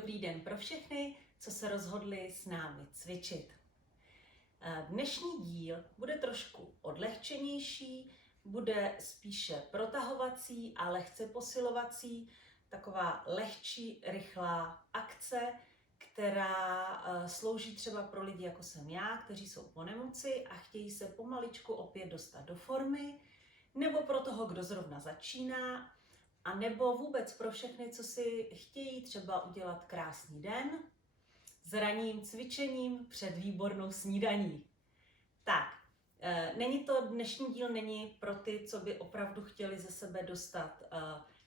Dobrý den pro všechny, co se rozhodli s námi cvičit. Dnešní díl bude trošku odlehčenější, bude spíše protahovací a lehce posilovací, taková lehčí, rychlá akce, která slouží třeba pro lidi, jako jsem já, kteří jsou po nemoci a chtějí se pomaličku opět dostat do formy, nebo pro toho, kdo zrovna začíná, a nebo vůbec pro všechny, co si chtějí třeba udělat krásný den s ranním cvičením před výbornou snídaní. Tak, dnešní díl není pro ty, co by opravdu chtěli ze sebe dostat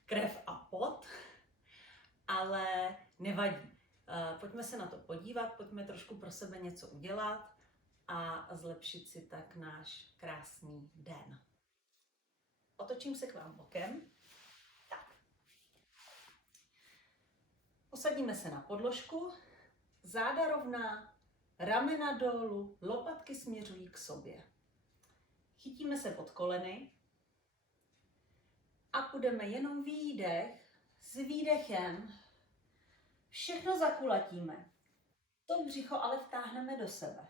krev a pot, ale nevadí. Pojďme se na to podívat, pojďme trošku pro sebe něco udělat a zlepšit si tak náš krásný den. Otočím se k vám bokem. Tak. Posadíme se na podložku, záda rovná, ramena dolů, lopatky směřují k sobě. Chytíme se pod koleny a půjdeme jenom výdech s výdechem. Všechno zakulatíme. To břicho ale vtáhneme do sebe.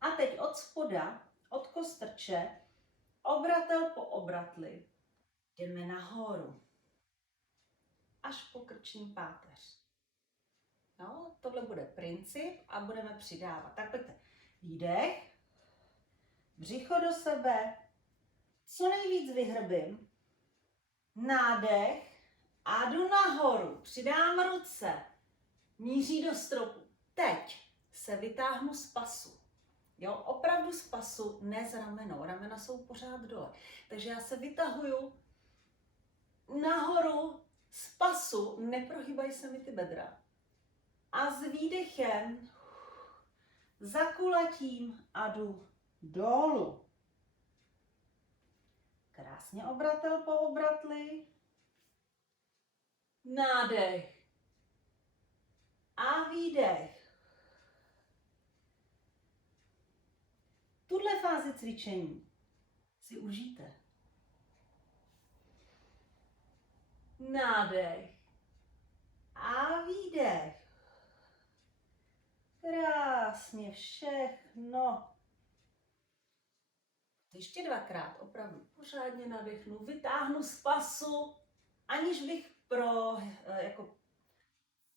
A teď od spoda, od kostrče, obratel po obratli, jdeme nahoru. Až po krční páteř. No, tohle bude princip a budeme přidávat. Tak pojďte. Výdech, břicho do sebe, co nejvíc vyhrbím, nádech a jdu nahoru. Přidám ruce, míří do stropu. Teď se vytáhnu z pasu. Jo, opravdu z pasu, ne z ramenou. Ramena jsou pořád dole. Takže já se vytahuju nahoru z pasu, neprohýbají se mi ty bedra. A s výdechem zakulatím a jdu dolů. Krásně obratel po obratli. Nádech. A výdech. Tuhle fázi cvičení si užijte. Nádech. A výdech. Krásně všechno. Ještě dvakrát opravdu pořádně nadechnu, vytáhnu z pasu, aniž bych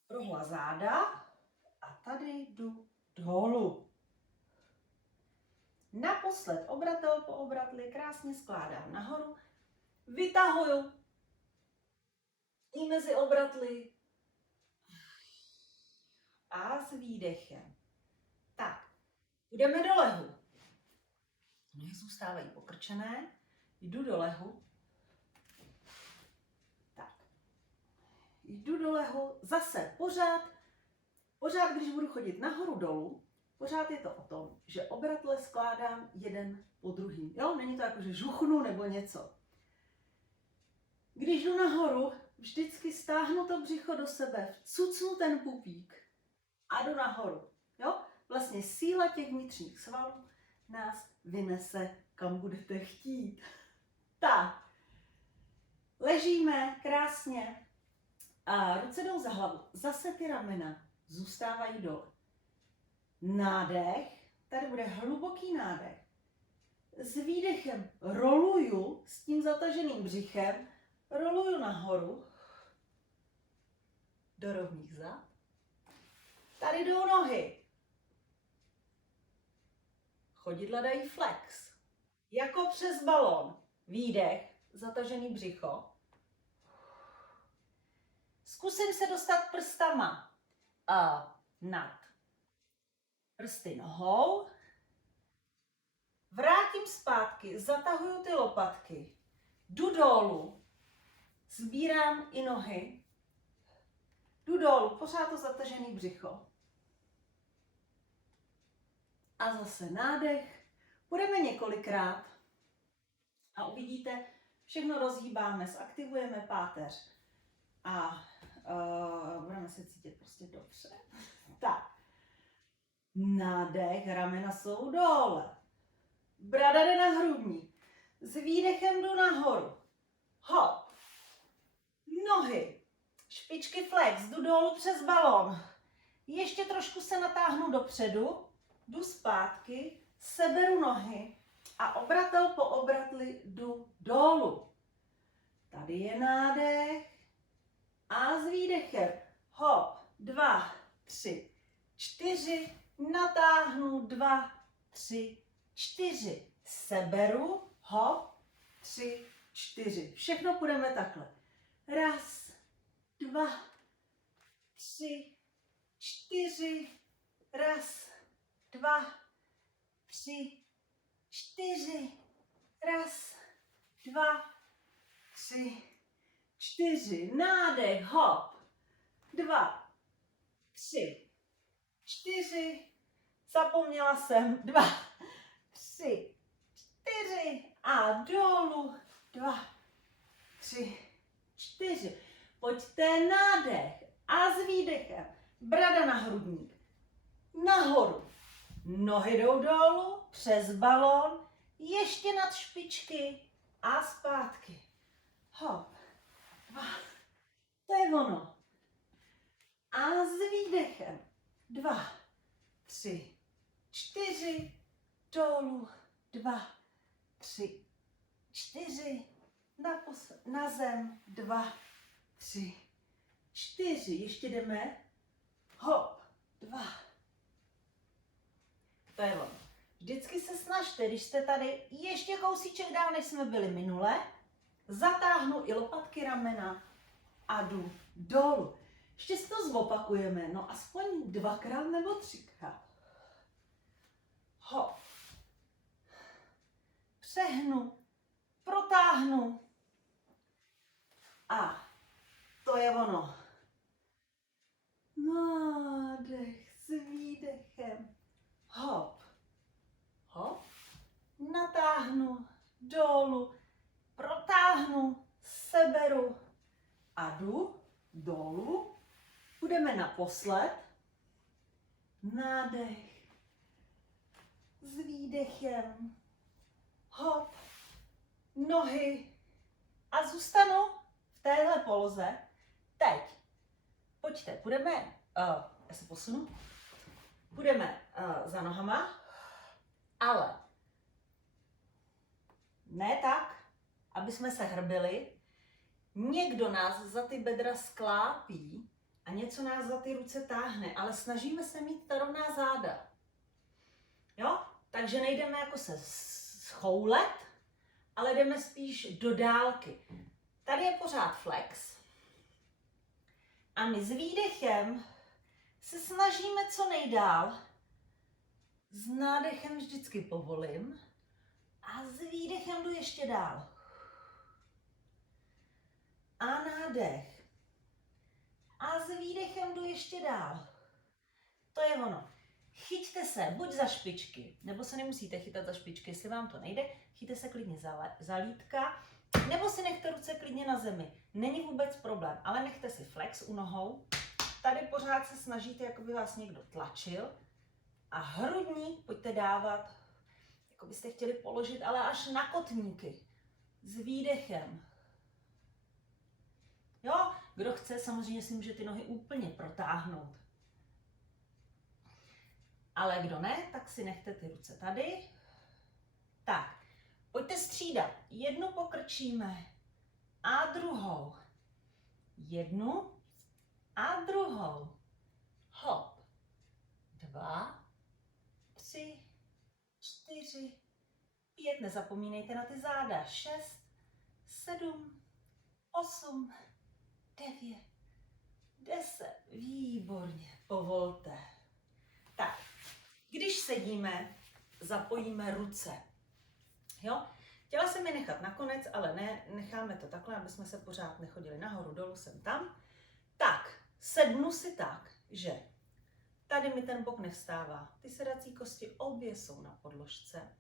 prohla záda a tady jdu dolů. Naposled obratel po obratli, krásně skládám nahoru, vytahuju i mezi obratly a s výdechem. Tak, půjdeme do lehu. Nohy zůstávají pokrčené, jdu do lehu. Tak, jdu do lehu, zase pořád, když budu chodit nahoru dolů, pořád je to o tom, že obratle skládám jeden po druhým. Jo, není to jako, že žuchnu nebo něco. Když jdu nahoru, vždycky stáhnu to břicho do sebe, vcucnu ten pupík a jdu nahoru. Jo? Vlastně síla těch vnitřních svalů nás vynese, kam budete chtít. Tak, ležíme krásně a ruce jdou za hlavu. Zase ty ramena zůstávají dole. Nádech, tady bude hluboký nádech. S výdechem roluju s tím zataženým břichem, roluju nahoru do rovných zad. Tady jdou nohy. Chodidla dají flex. Jako přes balón. Výdech, zatažený břicho. Zkusím se dostat prstama nad prsty nohou. Vrátím zpátky, zatahuju ty lopatky. Jdu dolů. Sbírám i nohy. Jdu dolů, pořád to zatažený břicho. A zase nádech. Půjdeme několikrát a uvidíte, všechno rozhýbáme, zaktivujeme páteř a budeme se cítit prostě dobře. Tak, nádech, ramena jsou dole, brada jde na hrudník, s výdechem jdu nahoru, hop, nohy, Špičky flex, jdu dolů přes balón. Ještě trošku se natáhnu dopředu, jdu zpátky, seberu nohy a obratel po obratli jdu dolů. Tady je nádech a s výdechem. Hop, 2, 3, 4, natáhnu, 2, 3, 4. Seberu, hop, 3, 4. Všechno půjdeme takhle. 1, 2, 3, 4. 1, 2, 3, 4. 1, 2, 3, 4. Nádech, hop. 2, 3, 4. Zapomněla jsem. 2, 3, 4. A dolů. 2, 3, 4. Pojďte nádech a s výdechem. Brada na hrudník. Nahoru. Nohy jdou dolů, přes balón, ještě nad špičky a zpátky. Hop. 2. To je ono. A s výdechem. 2, 3, 4. Dolů. 2, 3, 4. Na zem. 2, 3, 4. Ještě jdeme. Hop. 2. To je ono. Vždycky se snažte, když jste tady ještě kousíček dál, než jsme byli minule, zatáhnu i lopatky ramena a jdu dolů. Ještě si to zopakujeme, no aspoň 2krát nebo 3krát. Hop. Přehnu, protáhnu a to je ono. Nádech s výdechem. Hop, hop, natáhnu, dolů, protáhnu, seberu a jdu dolů. Půjdeme naposled. Nádech s výdechem. Hop, nohy a zůstanu v téhle poloze. Teď, pojďte, půjdeme, já se posunu. Půjdeme za nohama, ale ne tak, aby jsme se hrbili. Někdo nás za ty bedra sklápí a něco nás za ty ruce táhne, ale snažíme se mít ta rovná záda. Jo? Takže nejdeme jako se schoulet, ale jdeme spíš do dálky. Tady je pořád flex. A my s výdechem se snažíme co nejdál. S nádechem vždycky povolím a s výdechem jdu ještě dál. A nádech. A s výdechem jdu ještě dál. To je ono. Chyťte se buď za špičky, nebo se nemusíte chytat za špičky, jestli vám to nejde. Chyťte se klidně za lítka, nebo si nechte ruce klidně na zemi. Není vůbec problém, ale nechte si flex u nohou. Tady pořád se snažíte, jako by vás někdo tlačil. A hrudník pojďte dávat, jako byste chtěli položit, ale až na kotníky. S výdechem. Jo, kdo chce, samozřejmě si může ty nohy úplně protáhnout. Ale kdo ne, tak si nechte ty ruce tady. Tak, pojďte střídat. Jednu pokrčíme a druhou. Jednu a druhou. Hop. 2, 3, 4, 5. Nezapomínejte na ty záda. 6, 7, 8, 9, 10. Výborně. Povolte. Tak, když sedíme, zapojíme ruce. Jo? Chtěla jsem je nechat nakonec, ale ne, necháme to takhle, aby jsme se pořád nechodili nahoru, dolů, sem, tam. Tak, sednu si tak, že tady mi ten bok nevstává. Ty sedací kosti obě jsou na podložce.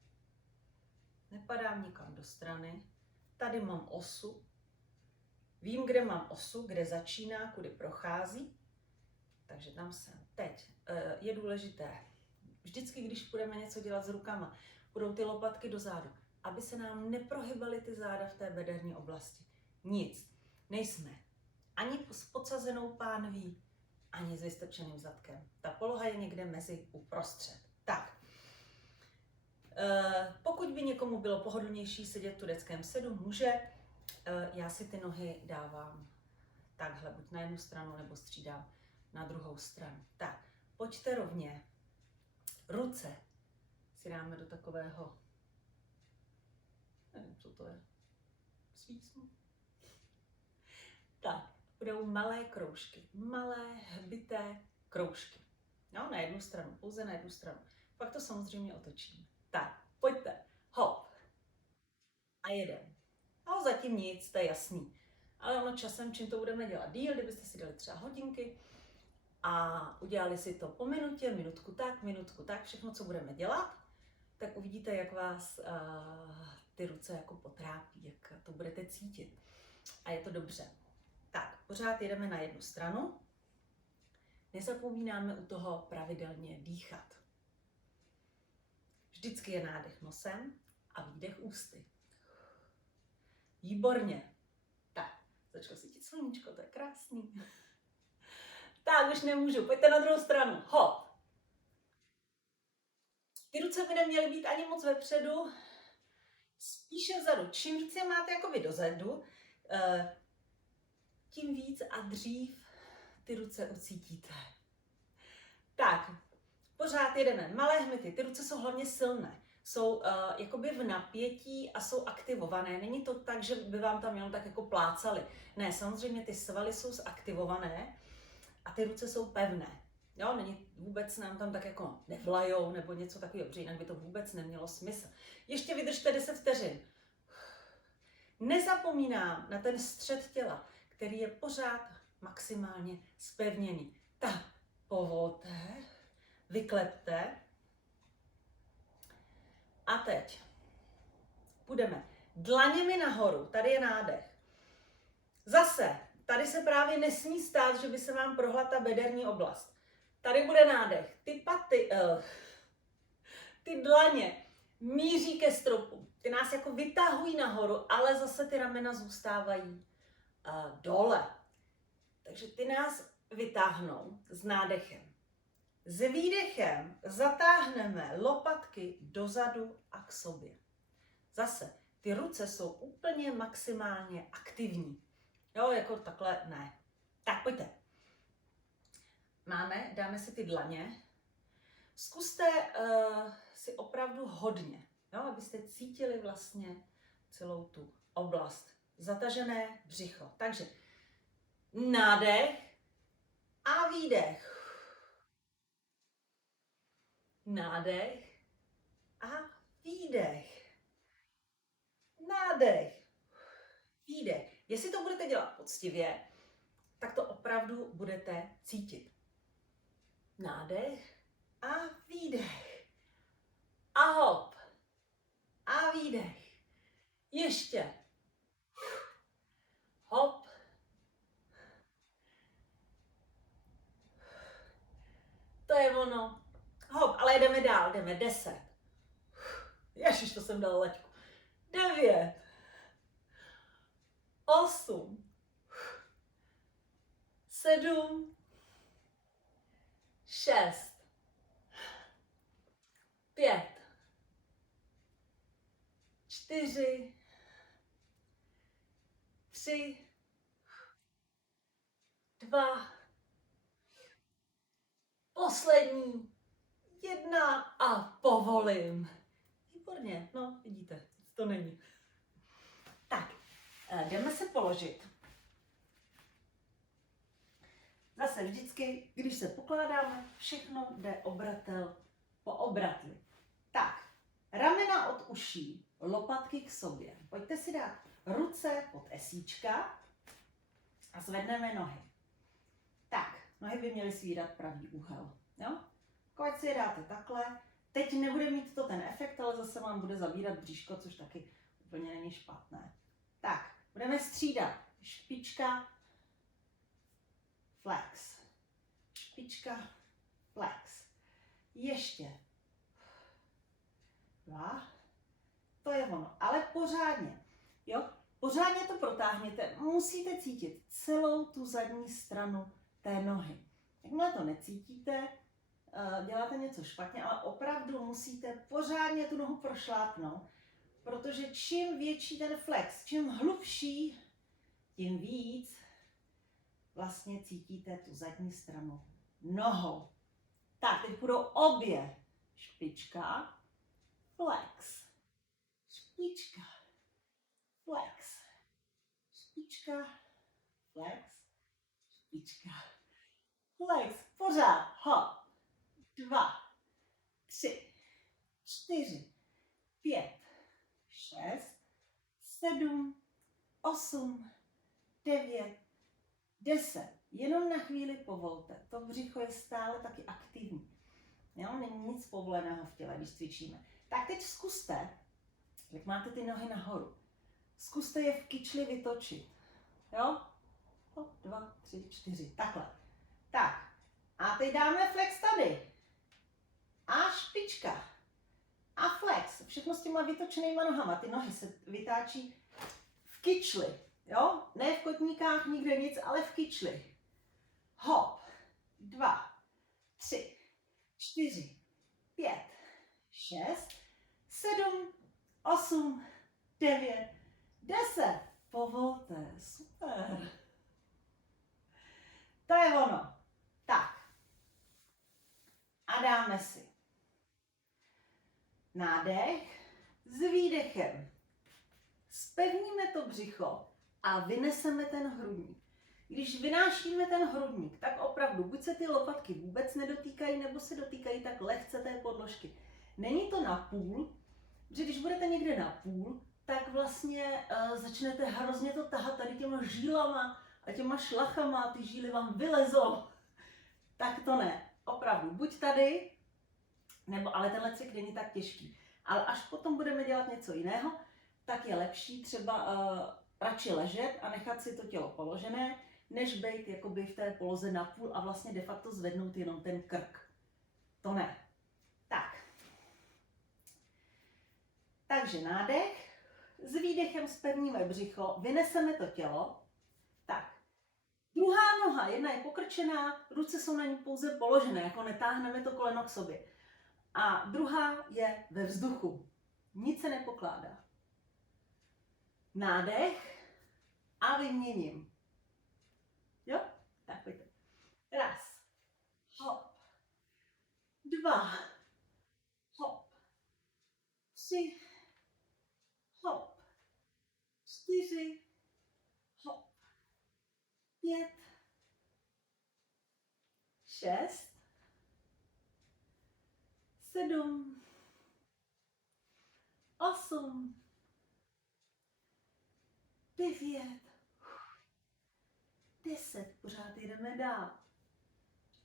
Nepadám nikam do strany. Tady mám osu. Vím, kde mám osu, kde začíná, kudy prochází. Takže tam jsem. Teď je důležité, vždycky, když budeme něco dělat s rukama, budou ty lopatky do zádu, aby se nám neprohybaly ty záda v té bederní oblasti. Nic. Nejsme ani s podsazenou pánví, ani s vystrčeným zadkem. Ta poloha je někde mezi uprostřed. Tak. Pokud by někomu bylo pohodlnější sedět v tureckém sedu, může. Já si ty nohy dávám takhle, buď na jednu stranu, nebo střídám na druhou stranu. Tak, pojďte rovně. Ruce si dáme do takového, nevím, co to je, svícnu. Tak, budou malé kroužky, malé hbité kroužky. No, na jednu stranu, pouze na jednu stranu. Pak to samozřejmě otočíme. Tak, pojďte, hop. A jedem. No, zatím nic, to je jasný. Ale ono časem, čím to budeme dělat díl, kdybyste si dali třeba hodinky a udělali si to po minutě, minutku tak, všechno, co budeme dělat, tak uvidíte, jak vás ty ruce jako potrápí, jak to budete cítit. A je to dobře. Tak, pořád jedeme na jednu stranu. Nezapomínáme u toho pravidelně dýchat. Vždycky je nádech nosem a výdech ústy. Výborně. Tak, začalo svítit sluníčko, to je krásný. Tak, už nemůžu, pojďte na druhou stranu. Hop. Ty ruce by neměly být ani moc vepředu, spíše vzadu. Čím víc je máte jakoby dozadu, tím víc a dřív ty ruce ucítíte. Tak, pořád jedeme. Malé hmyty, ty ruce jsou hlavně silné. Jsou jakoby v napětí a jsou aktivované. Není to tak, že by vám tam jenom tak jako plácali. Ne, samozřejmě ty svaly jsou zaktivované a ty ruce jsou pevné. Jo, není vůbec nám tam tak jako nevlajou nebo něco takového, protože jinak by to vůbec nemělo smysl. Ještě vydržte 10 vteřin. Nezapomínám na ten střed těla, který je pořád maximálně zpevněný. Tak, povolte, vyklepte. A teď půjdeme dlaněmi nahoru, tady je nádech. Zase, tady se právě nesmí stát, že by se vám prohla ta bederní oblast. Tady bude nádech. Ty dlaně míří ke stropu. Ty nás jako vytahují nahoru, ale zase ty ramena zůstávají dole. Takže ty nás vytáhnou s nádechem. S výdechem zatáhneme lopatky dozadu a k sobě. Zase, ty ruce jsou úplně maximálně aktivní. Jo, jako takhle ne. Tak pojďte. Dáme si ty dlaně. Zkuste si opravdu hodně, jo, abyste cítili vlastně celou tu oblast. Zatažené břicho. Takže nádech a výdech. Nádech a výdech. Nádech, výdech. Jestli to budete dělat poctivě, tak to opravdu budete cítit. Nádech a výdech. A hop. A výdech. Ještě. Hop. To je ono. Hop, ale jdeme dál, jdeme 10. Ježiš, to jsem dala laťku. 9. 8. 7. 6. 5. 4. 3. 2. Poslední. 1 a povolím. Výborně, no vidíte, to není. Tak, jdeme se položit. Zase vždycky, když se pokládáme, všechno jde obratel po obratli. Tak, ramena od uší, lopatky k sobě. Pojďte si dát ruce pod esíčka a zvedneme nohy. Tak, nohy by měly svírat pravý úhel. Jo? Ať si je dáte takhle. Teď nebude mít to ten efekt, ale zase vám bude zavírat bříško, což taky úplně není špatné. Tak, budeme střídat. Špička, flex. Špička, flex. Ještě. 2. To je ono. Ale pořádně. Jo? Pořádně to protáhněte, musíte cítit celou tu zadní stranu té nohy. Jakmile to necítíte, děláte něco špatně, ale opravdu musíte pořádně tu nohu prošlápnout, protože čím větší ten flex, čím hlubší, tím víc vlastně cítíte tu zadní stranu nohou. Tak, teď budou obě. Špička, flex, špička, flex, špička, flex, špička, flex. Pořád, hop. 2, 3, 4, 5, 6, 7, 8, 9, 10. Jenom na chvíli povolte. To břicho je stále taky aktivní. Jo? Není nic povoleného v těle, když cvičíme. Tak teď zkuste, jak máte ty nohy nahoru, zkuste je v kyčli vytočit. Jo? 2, 3, 4. Takhle. Tak. A teď dáme flex tady. A špička. A flex. Všechno s těma vytočenýma nohama. Ty nohy se vytáčí v kyčli. Jo? Ne v kotníkách, nikde nic, ale v kyčli. Hop. 2, 3, 4, 5, 6, 7, 8, 9, 10. Povolte. Super. To je ono. Tak. A dáme si nádech s výdechem. Zpevníme to břicho a vyneseme ten hrudník. Když vynášíme ten hrudník, tak opravdu buď se ty lopatky vůbec nedotýkají, nebo se dotýkají tak lehce té podložky. Není to na půl, protože když budete někde na půl, tak vlastně začnete hrozně to tahat tady těma žílama a těma šlachama a ty žíly vám vylezou. Tak to ne. Opravdu, buď tady, nebo ale tenhle cvik není tak těžký. Ale až potom budeme dělat něco jiného, tak je lepší třeba radši ležet a nechat si to tělo položené, než být jakoby v té poloze na půl a vlastně de facto zvednout jenom ten krk. To ne. Tak. Takže nádech, s výdechem zpevníme břicho, vyneseme to tělo. Tak. Druhá noha, jedna je pokrčená, ruce jsou na ní pouze položené, jako netáhneme to koleno k sobě. A druhá je ve vzduchu. Nic se nepokládá. Nádech a vyměním. Jo? Tak pojďte. 1, hop. 2, hop. 3, hop. 4, hop. 5, 6, 7, 8, 9, 10, pořád jedeme dál.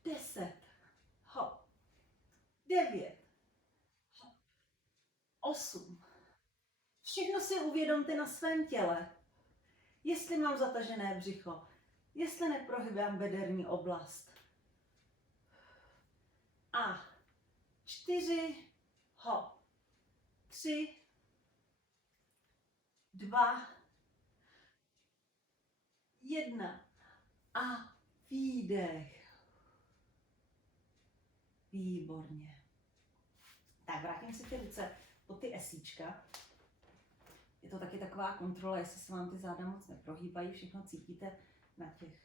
10, hop. 9, hop. 8. Všechno si uvědomte na svém těle. Jestli mám zatažené břicho, jestli neprohybám bederní oblast. A 4, hop. 3, 2, 1 a výdech. Výborně. Tak vrátím si ty ruce pod ty esíčka. Je to taky taková kontrola, jestli se vám ty záda moc neprohýbají, všechno cítíte na těch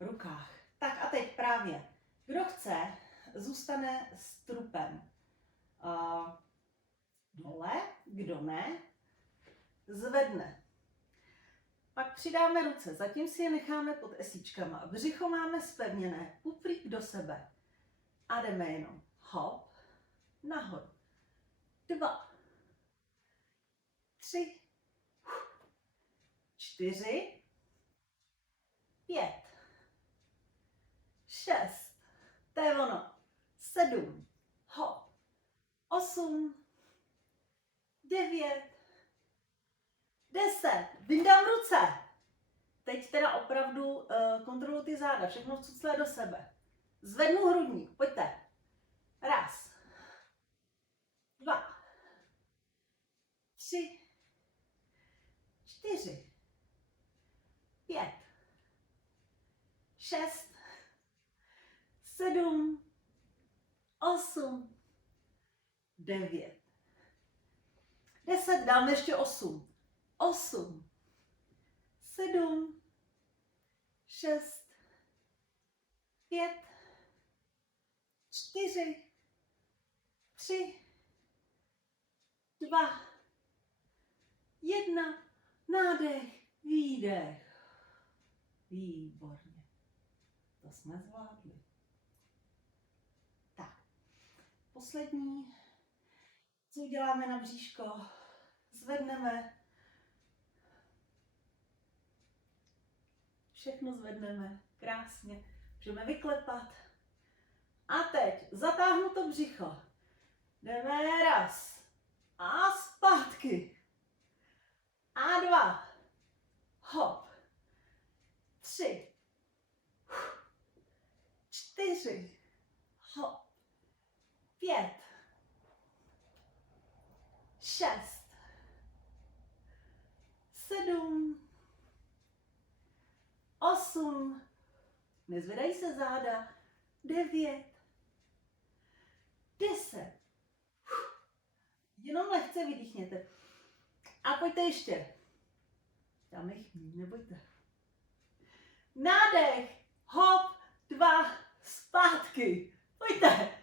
rukách. Tak a teď právě, kdo chce, zůstane s trupem dole, kdo ne, zvedne. Pak přidáme ruce, zatím si je necháme pod esíčkama. Břicho máme zpevněné, puplík do sebe. A jdeme jenom hop, nahoru. 2, 3, 4, 5, 6, to je ono, 7, hop, 8, 9, 10, vyndám ruce. Teď teda opravdu kontroluji ty záda, všechno vcuclé do sebe. Zvednu hrudník, pojďte. 1, 2, 3, 4, 5, 6, 7, 8, 9, 10, dáme ještě 8, 8, 7, 6, 5, 4, 3, 2, 1, nádech, výdech. Výborně. To jsme zvládli. Tak, poslední, co uděláme na bříško, zvedneme, všechno zvedneme, krásně, můžeme vyklepat. A teď zatáhnu to břicho, jdeme raz a zpátky a 2, hop, 3, 4, hop, 5, 6, 7, 8, nezvedají se záda, 9, 10, jenom lehce vydýchněte. A pojďte ještě. Dáme jich míň, nebojte. Nádech, hop, 2, zpátky. Pojďte.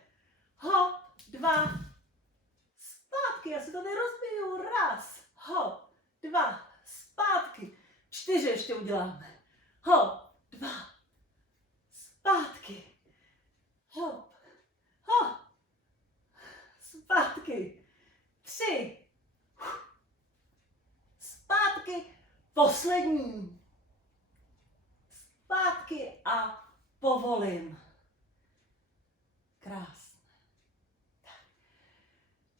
Hop, 2, zpátky. Já si to nerozbiju. Raz, hop, 2, zpátky. 4 ještě uděláme. Hop, 2, zpátky. Hop, hop, zpátky. 3, zpátky. Poslední. Zpátky a povolím. Krásné. Tak.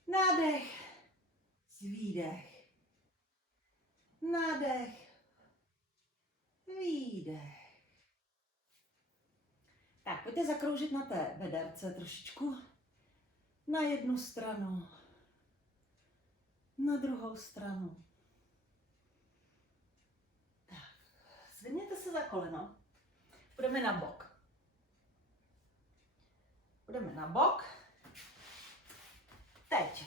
Nádech, výdech. Nádech, výdech. Tak, pojďte zakroužit na té bederce trošičku. Na jednu stranu, na druhou stranu. Tak, zvedněte se za koleno. Půjdeme na bok. Půjdeme na bok. Teď.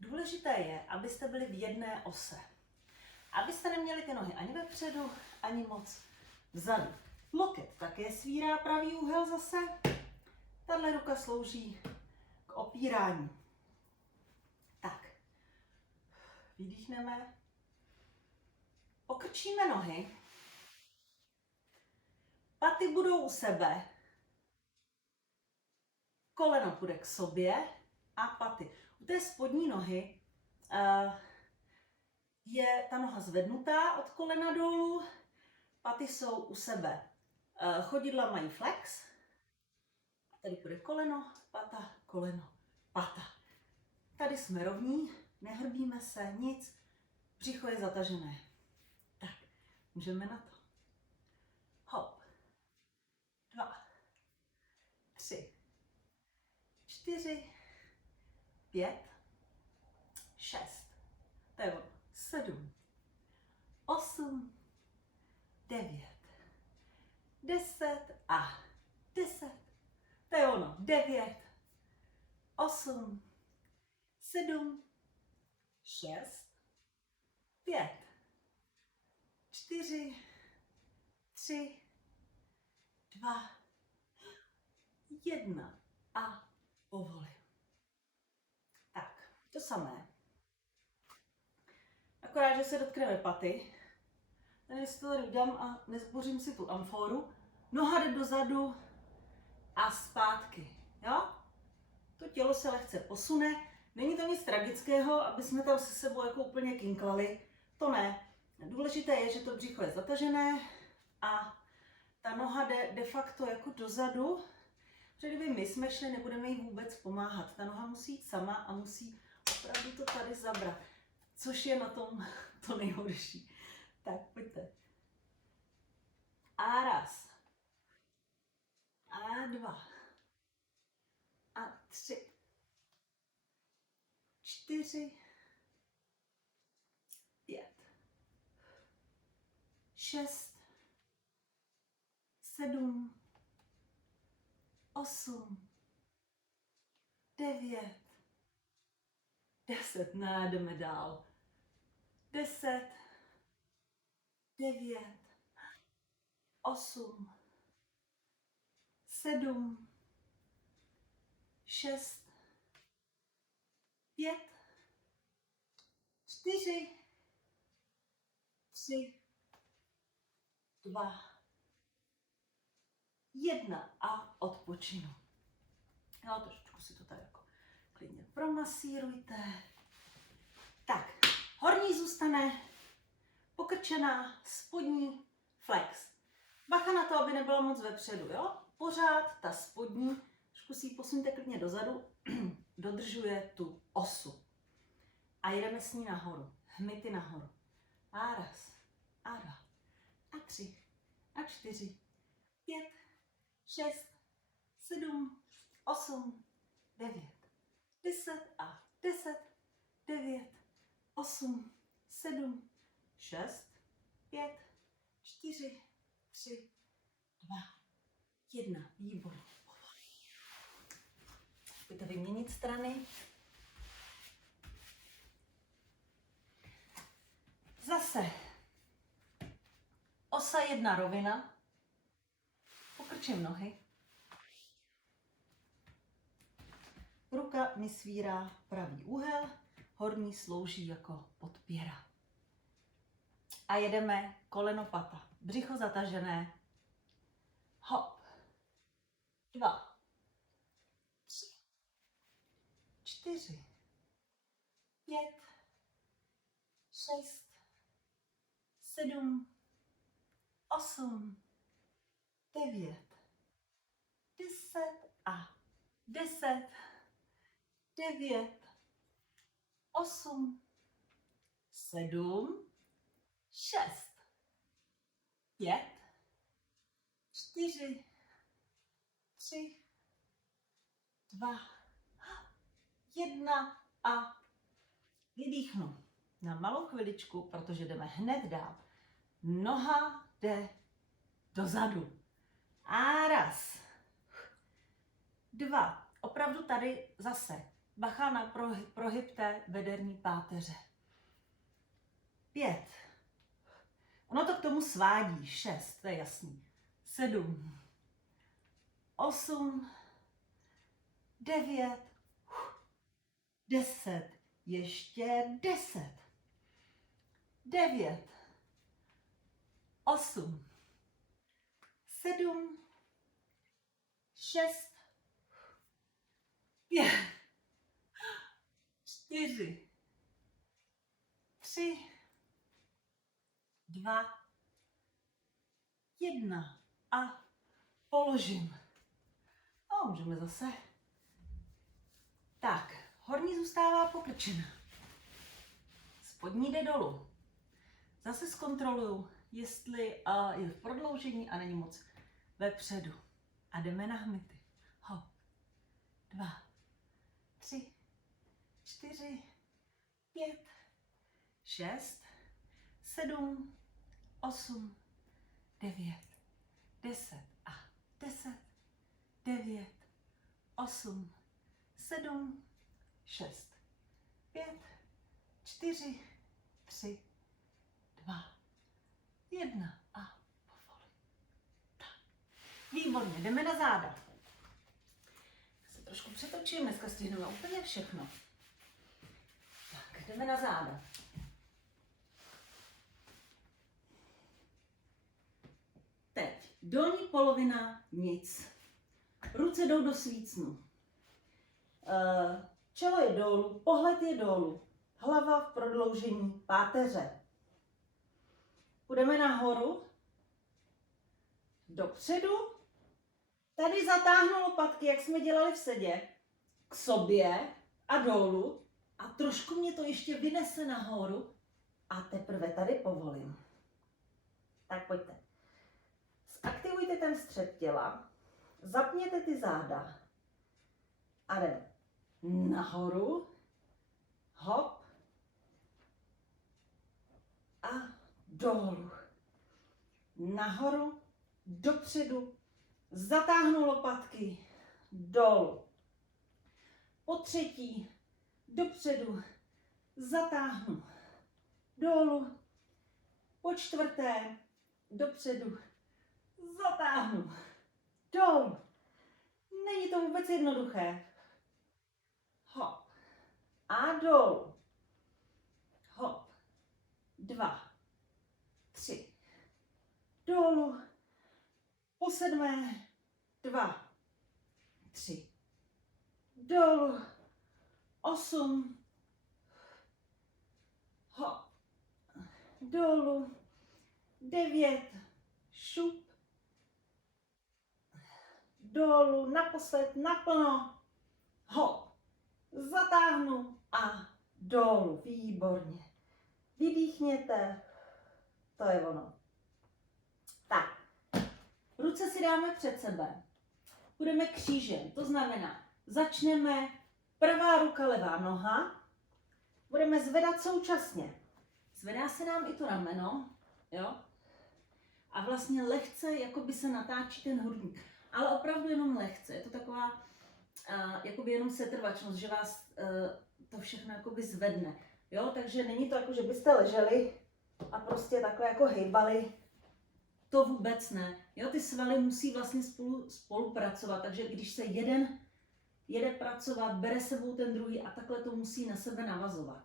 Důležité je, abyste byli v jedné ose. Abyste neměli ty nohy ani vepředu, ani moc vzadu. Loket také svírá pravý úhel zase. Tahle ruka slouží k opírání. Tak. Vydýchneme. Pokrčíme nohy. Paty budou u sebe. Koleno půjde k sobě a paty. U té spodní nohy je ta noha zvednutá od kolena dolů. Paty jsou u sebe. Chodidla mají flex. Tady půjde koleno, pata, koleno, pata. Tady jsme rovní, nehrbíme se, nic. Břicho je zatažené. Tak, můžeme na to. Hop. 2, 3, 4, 5, 6, to je 7, 8, 9, 10 a 10, to je ono, 9, 8, 7, 6, 5, 4, 3, 2, 1 a povolím. Tak, to samé. Akorát, že se dotkneme paty. Ten si to tady udělám a nezbořím si tu amforu. Noha jde dozadu a zpátky. Jo? To tělo se lehce posune. Není to nic tragického, aby jsme tam se sebou jako úplně kinklali. To ne. Důležité je, že to břicho je zatažené a ta noha jde de facto jako dozadu. Protože kdyby my jsme šli, nebudeme jí vůbec pomáhat. Ta noha musí jít sama a musí opravdu to tady zabrat. Což je na tom to nejhorší. Tak, pojďte. A raz. A 2. A 3. 4. 5. 6, 7, 8, 9, 10. Ne, jdeme dál. 10, 9, 8, 7, 6, 5, 4, 3, 2, 1 a odpočinu. Jo, trošičku si to tady jako klidně promasírujte. Tak, horní zůstane pokrčená, spodní flex. Bacha na to, aby nebyla moc vepředu, jo? Pořád ta spodní, trošku si ji posuňte klidně dozadu, dodržuje tu osu. A jedeme s ní nahoru, hmyty nahoru. A raz, a dva, a 3, a 4, 5, 6, 7, 8, 9, 10 a 10, 9, 8, 7, 6, 5, 4, 3, 2, 1. Výborně. Pojďte vyměnit strany. Zase osa 1 rovina. Pokrčím nohy. Ruka mi svírá pravý úhel, horní slouží jako podpěra. A jedeme koleno pata. Břicho zatažené. Hop. 2, 3, 4, 5, 6, 7, 8, 9, 10 a 10, 9, 8, 7, 6, 5, 4, 3, 2, 1 a vydýchnu na malou chviličku, protože jdeme hned dál. Noha jde dozadu. A raz, 2. Opravdu tady zase bacha na prohyb té bederní páteře. 5. Ono to k tomu svádí. 6, to je jasný. 7, 8, 9, 10. Ještě 10. 9, 8, 7, 6, 5, 4, 3, 2, 1 a položím. A můžeme zase. Tak, horní zůstává pokrčená. Spodní jde dolů. Zase zkontroluju, jestli je v prodloužení a není moc vepředu. A jdeme na hmyty. Hop. 2, 3, 4, 5, 6, 7, 8, 9, 10 a 10, 9, 8, 7, 6, 5, 4, 3, 2, 1 a povolím. Tak. Výborně, jdeme na záda. Se trošku přetočím, dneska stihneme úplně všechno. Tak, jdeme na záda. Teď dolní polovina nic. Ruce jdou do svícnu. Čelo je dolů, pohled je dolů. Hlava v prodloužení páteře. Půjdeme nahoru, dopředu. Tady zatáhnu lopatky, jak jsme dělali v sedě, k sobě a dolů. A trošku mě to ještě vynese nahoru a teprve tady povolím. Tak pojďte. Zaktivujte ten střed těla, zapněte ty záda a jdeme nahoru, hop a dolů. nahoru, dopředu, zatáhnu lopatky, dolů. Po třetí, dopředu, zatáhnu, dolů. Po čtvrté, dopředu, zatáhnu, dolů. Není to vůbec jednoduché. Hop. A dolů. Hop. 2, 3. Dolů. Po sedmé. 2, 3. Dolů. 8. Hop. Dolů. 9. Šup. Dolů. Naposled. Naplno. Hop. Zatáhnu a dolů. Výborně. Vydýchněte. To je ono. Tak. Ruce si dáme před sebe. Budeme křížem. To znamená, začneme pravá ruka, levá noha. Budeme zvedat současně. Zvedá se nám i to rameno. Jo? A vlastně lehce, jako by se natáčí ten hrudník. Ale opravdu jenom lehce. Je to taková jakoby jenom setrvačnost, že vás to všechno jakoby zvedne. Jo? Takže není to jako, že byste leželi a prostě takhle jako hejbali. To vůbec ne. Jo? Ty svaly musí vlastně spolupracovat, takže když se jeden jede pracovat, bere sebou ten druhý a takhle to musí na sebe navazovat.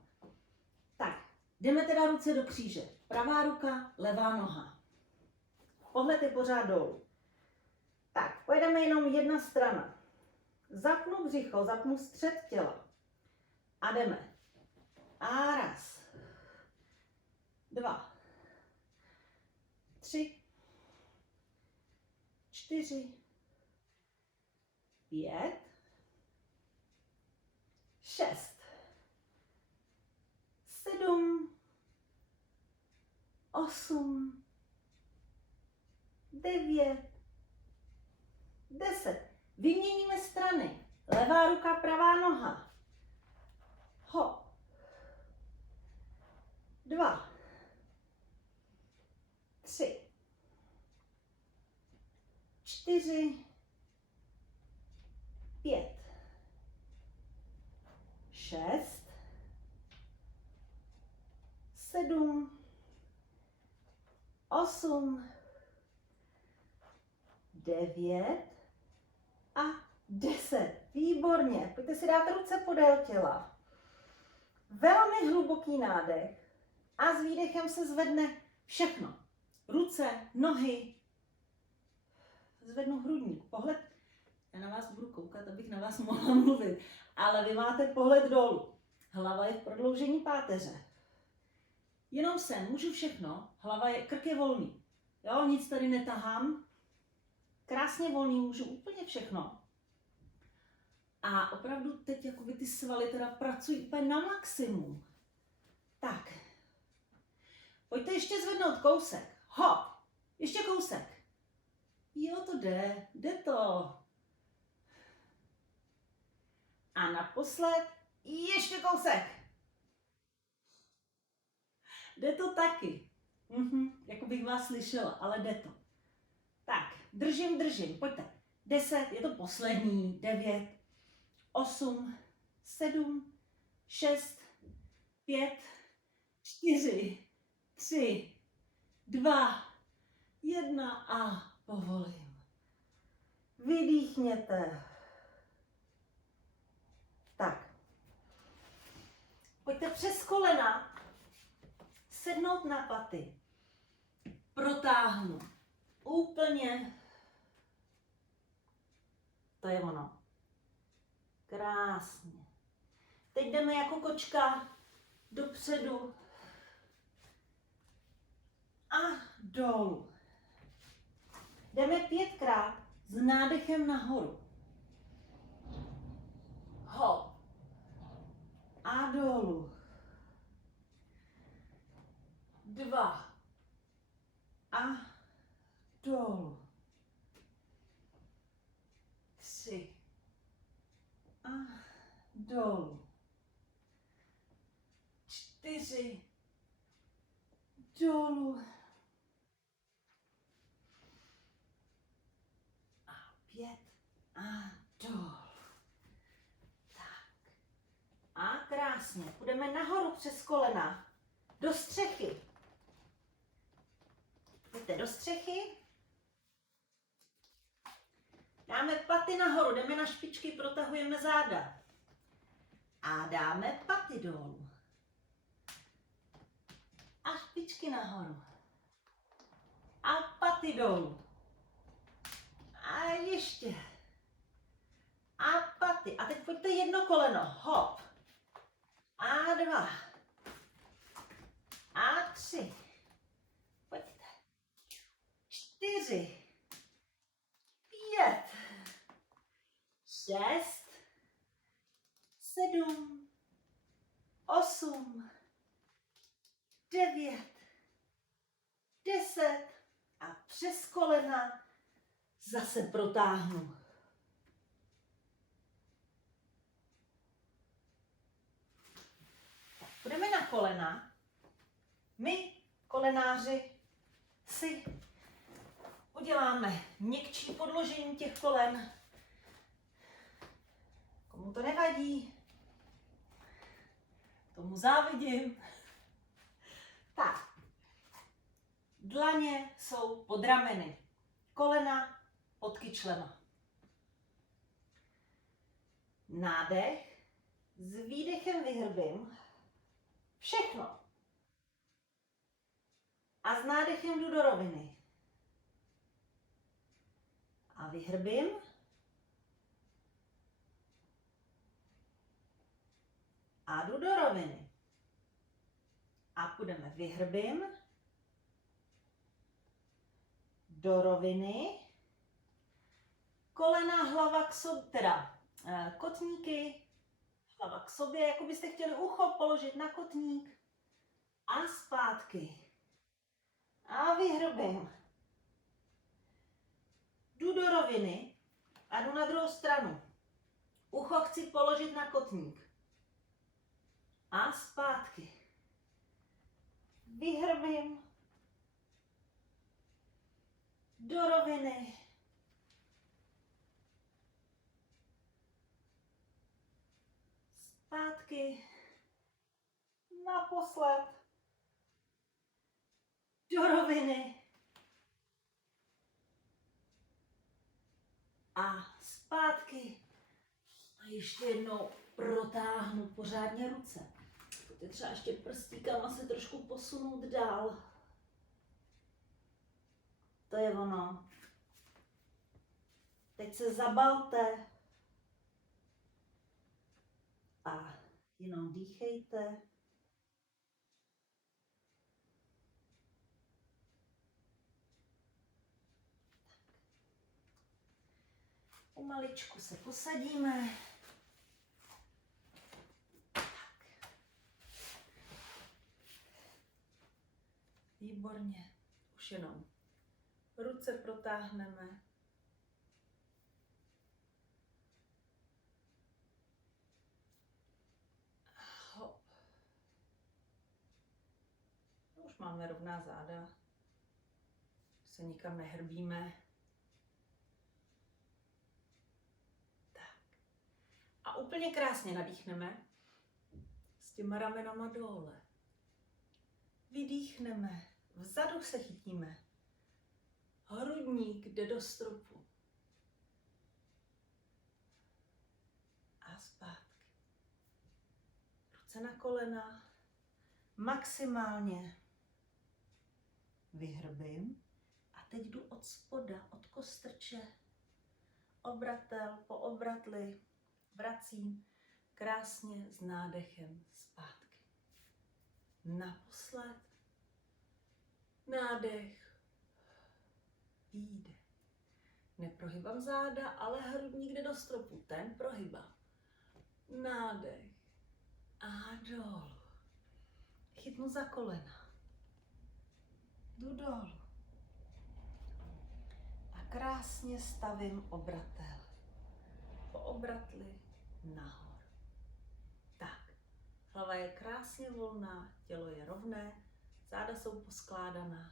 Tak, jdeme teda ruce do kříže. Pravá ruka, levá noha. Pohled je pořád dolů. Tak, pojedeme jenom jedna strana. Zapnu břicho, zapnu střed těla. A jdeme. A 1, 2, 3, 4, 5, 6, 7, 8, 9, 10. Vyměníme strany. Levá ruka, pravá noha. Hop. 2, 3, 4, 5, 6, 7, 8, 9 a 10. Výborně. Pojďte si dát ruce podél těla. Velmi hluboký nádech a s výdechem se zvedne všechno. Ruce, nohy. Zvednu hrudník. Pohled. Já na vás budu koukat, abych na vás mohla mluvit. Ale vy máte pohled dolů. Hlava je v prodloužení páteře. Jenom sem, můžu všechno. Krk je volný. Jo, nic tady netahám. Krásně volný, můžu úplně všechno. A opravdu teď jakoby ty svaly teda pracují úplně na maximum. Tak. Pojďte ještě zvednout kousek. Hop. Ještě kousek. Jo, to jde. Jde to. A naposled ještě kousek. Jde to taky. Jako bych vás slyšela, ale jde to. Tak, držím. Pojďte. 10, je to poslední. 9, 8, 7, 6, 5, 4, 3, 2, 1 a povolím. Vydýchněte. Tak. Pojďte přes kolena sednout na paty. Protáhnu. Úplně. To je ono. Krásně. Teď jdeme jako kočka dopředu a dolů. Jdeme 5krát s nádechem nahoru. Hop. A dolů. 2. A dolů. 3. A dolů. 4. Dolů. A dolů. Tak. A krásně. Půjdeme nahoru přes kolena. Do střechy. Pojďte do střechy. Dáme paty nahoru, jdeme na špičky, protahujeme záda. A dáme paty dolů. A špičky nahoru. A paty dolů. A ještě. A paty. A teď pojďte jedno koleno. Hop. A 2. A 3. Pojďte. 4. 5. 6. 7. 8. 9. 10. A přes kolena zase protáhnu. Tak, půjdeme na kolena. My, kolenáři, si uděláme měkčí podložení těch kolen. Komu to nevadí, tomu závidím. Tak, dlaně jsou pod rameny, kolena pod kyčlema. Nádech, s výdechem vyhrbím všechno. A s nádechem jdu do roviny. A vyhrbím. A jdu do roviny. A půjdeme vyhrbím. Do roviny. Kolena, hlava k sobě, teda kotníky, hlava k sobě, jako byste chtěli ucho položit na kotník. A zpátky. A vyhrbím. Jdu do roviny a jdu na druhou stranu. Ucho chci položit na kotník. A zpátky. Vyhrbím. Do roviny. Zpátky. Naposled. Do roviny. A zpátky. A ještě jednou protáhnu pořádně ruce. Pojďte třeba ještě prstíkama se trošku posunout dál. To je ono. Teď se zabalte. A jenom dýchejte. Pomaličku se posadíme. Tak. Výborně. Už jenom ruce protáhneme. Hop. Už máme rovná záda. Se nikam nehrbíme. A úplně krásně nadýchneme s těma ramenama dole. Vydýchneme, vzadu se chytíme. Hrudník jde do stropu. A zpátky. Ruce na kolena. Maximálně vyhrbím. A teď jdu od spoda, od kostrče. Obratel po obratli. Vracím krásně s nádechem zpátky. Naposled. Nádech. Výdech. Neprohybám záda, ale hrudník jde do stropu. Ten prohybám. Nádech. A dolů. Chytnu za kolena. Jdu dolů. A krásně stavím obratel. Po obratli nahoru. Tak, hlava je krásně volná, tělo je rovné, záda jsou poskládaná,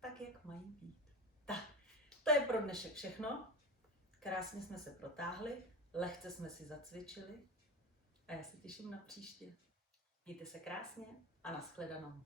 tak jak mají být. Tak, to je pro dnešek všechno. krásně jsme se protáhli, lehce jsme si zacvičili a já se těším na příště. Mějte se krásně a nashledanou.